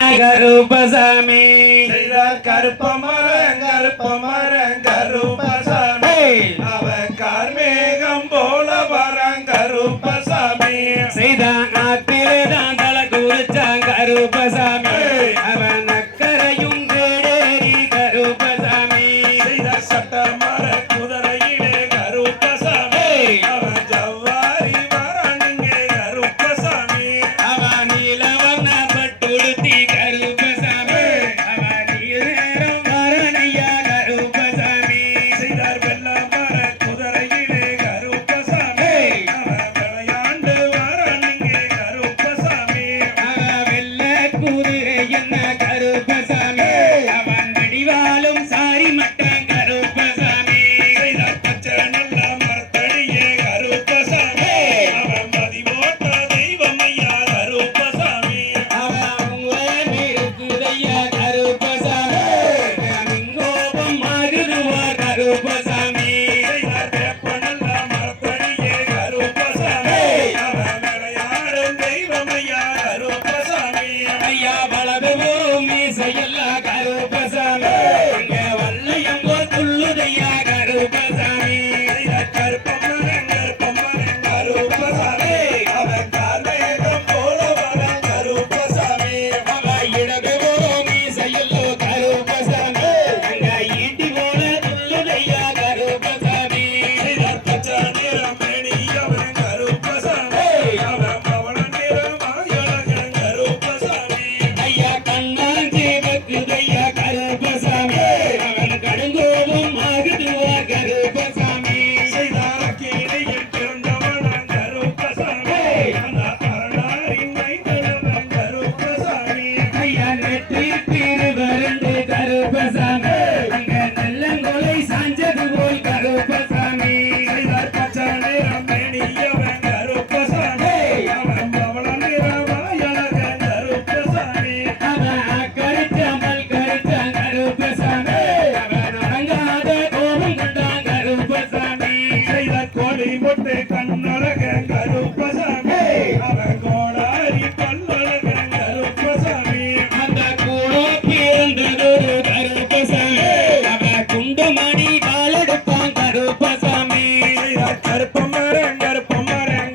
கருப்பசாமி கருப்பமரம் கருப்பசாமி அவன் கார்மேகம் போல வரான் கருப்பசாமி செய்த ஆத்திலே தான் தலை குறிச்சான் கருப்பசாமி அவன் அக்கரையும் கேடேறி கருப்பசாமி செய்த சட்டமர குதிரையிலே கருப்பசாமி அவன் ஜவ்வாரி வரானுங்க கருப்பசாமி அவன் நீலவண்ண பட்டுடுத்தி கருப்பசாமி அவன் நீரம் வரணையா கருப்பசாமி செய்தார் வெள்ளமர குதிரையிலே கருப்பசாமி அவன் விளையாண்டு வரானுங்க கருப்பசாமி அவன் வெள்ள குதிரை என்ன கருப்பசாமி அவன் வடிவாலும் சாரி மட்டம் கருப்பசாமி செய்தார் பச்சை நல்ல மரத்தடியே கருப்பசாமி அவன் மதிவோட்ட தெய்வம் ஐயா கருப்பசாமி அவன் இருக்குதையா கருப்பசாமி கோபம் ஆகுதுவா கருப்பசாமி செய்தார் வேப்ப நல்ல மரத்தடியே கருப்பசாமி அவன் விளையாடும் தெய்வம் ஐயா கருப்பசாமி ஐயா வலது மீசையல்லா கருப்பசாமி இங்க வல்லையம் போல் துள்ளுதையா கருப்பசாமி செய்தார் கருப்பமரம் கருப்பசாமி அவன் கார்மேகம் போல வரான் கருப்பசாமி அவ இடது மீசையல்லோ கருப்பசாமி அங்க ஈட்டி போல துள்ளுதையா கருப்பசாமி செய்தார் பச்சை நிறம் மேனியவன் கருப்பசாமி அவன் பவள நிறமாயழகன் கருப்பசாமி ஐயா கண்ணாஞ்சி பக்குதையா கருப்பசாமி அவன் கடுங்கோபம் ஆகுதுவா கருப்பசாமி செய்தார் கீழையில் பிறந்தவன் கருப்பசாமி அந்த அரணாரின் மைந்தவன் கருப்பசாமி ஐயா நெற்றி தீரு வருண்டு கருப்பசாமி அங்க நல்லங்கொலை சாஞ்சது போல் கருப்பசாமி செய்தார் பச்சை நிறம் மேனியவன் கருப்பசாமி அவன் பவள நிறமாயழகன் கருப்பசாமி அவன் கருச்சாமல் கருச்சான் கருப்பசாமி அவன் அடங்காத கோபம் கொண்டான் கருப்பசாமி செய்தார் கோழி முட்டை கண்ணழகன் கருப்பசாமி அவன் கோடாரி பல்லழகன் கருப்பசாமி அந்த கூடோ பிறந்ததொரு கருப்பசாமி அவன் குண்டுமணி காலெடுப்பான் கருப்பசாமி செய்தார் கருப்பமரம்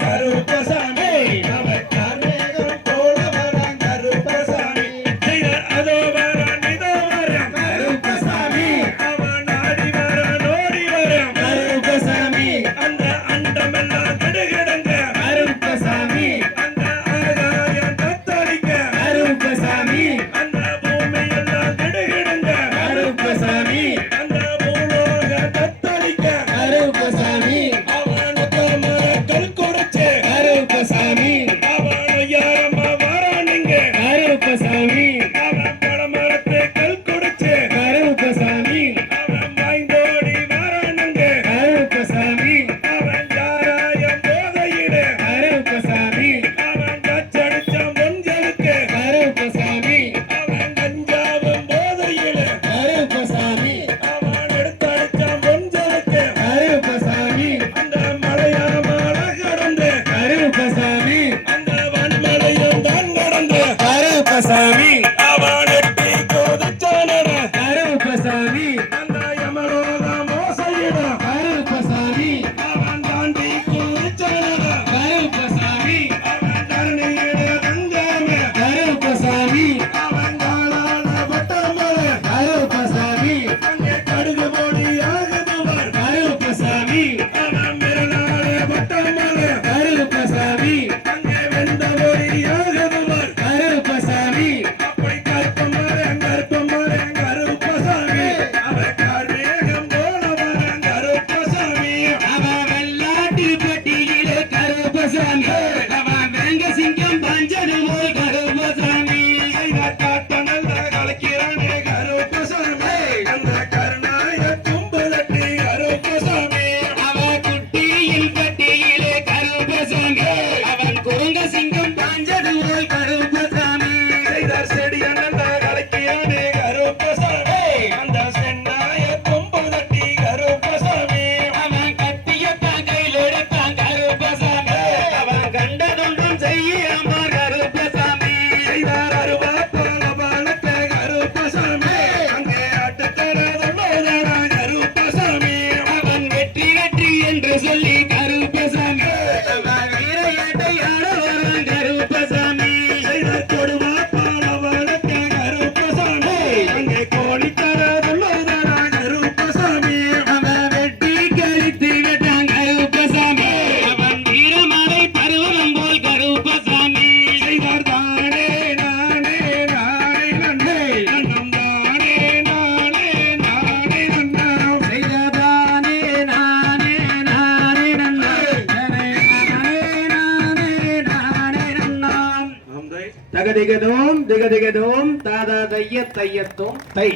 கருப்பசாமி அவன் கார்மேகம் போல வரான் கருப்பசாமி செய்தார் அதோ வரான் இதோ வரான் கருப்பசாமி அவன் ஆடி வரான் ஓடி வரான் கருப்பசாமி அந்த அண்டமெல்லாம் கிடுகிடுங்க கருப்பசாமி அந்த ஆகாயம் தத்தளிக்க கருப்பசாமி அந்த பூமி எல்லாம் கிடுகிடுங்க கருப்பசாமி அந்த பூலோக தத்தளிக்க கருப்பசாமி அவனுக்கு மரக்கல் கொடுச்சு கருப்பசாமி அவன் யாரம்மா வரானுங்க கருப்பசாமி அவன் பழமரத்தை கல் கொடுச்சு கருப்பசாமி அவன் வாய்ந்தோடி வரானுங்க கருப்பசாமி அவன் யாராயம் போதையிடு கருப்பசாமி அவன் கச்சடிச்சான் பொஞ்சலுக்கு கருப்பசாமி அவன் கஞ்சாவும் போதையிடு கருப்பசாமி அவன் எடுத்தடிச்சான் பொஞ்சலுக்கு கருப்பசாமி அந்த மலையான மலை கடந்து கருப்பசாமி அந்த வன்மலையும் தான் கடந்து கருப்பசாமி அவன் எட்டி கோதிச்சானட கருப்பசாமி அந்த யமலோக மோசையிடம் கருப்பசாமி அவன் தாண்டி குதிச்சானட கருப்பசாமி அவன் தரணியிட தங்காம கருப்பசாமி அவன் காலான பட்டமலை கருப்பசாமி அங்கே கடுகு பொடி ஆகுதுவர் கருப்பசாமி அவன் மிரளான பட்டமலை கருப்பசாமி அங்கே வெந்த பொடி ஆகுதுவர் கருப்பசாமி அப்படி கருப்பமரம் கருப்பசாமி அவன் கார்மேகம் போல வரான் கருப்பசாமி அவன் வெள்ளாட்டு பட்டியிலே கருப்பசாமி அவன் வெங்க சிங்கம் பஞ்சது போல் கருப்பசாமி செய்தார் காட்ட நல்ல கலக்கிறானே கருப்பசாமி அந்த கருணாய கும்பலட்டி கருப்பசாமி அவன் குட்டியில் பட்டியிலே கருப்பசாமி அவன் குறுங்க சிங்கம் பஞ்சது போல் கருப்பசாமி செய்தார் செடிய நல்ல கலக்கிறானே கருப்பசாமி அந்த சென்னாய கும்பலட்டி கருப்பசாமி அவன் கத்தியத்தான் கையில் எடுத்தான் கருப்பசாமி அவன் கண்டதொன்றும் செய்யாம கருப்பசாமி செய்தார் அருவா போல திகதிகதோம் திகதிகதோம் தாதா தைய தையத்தோம் தை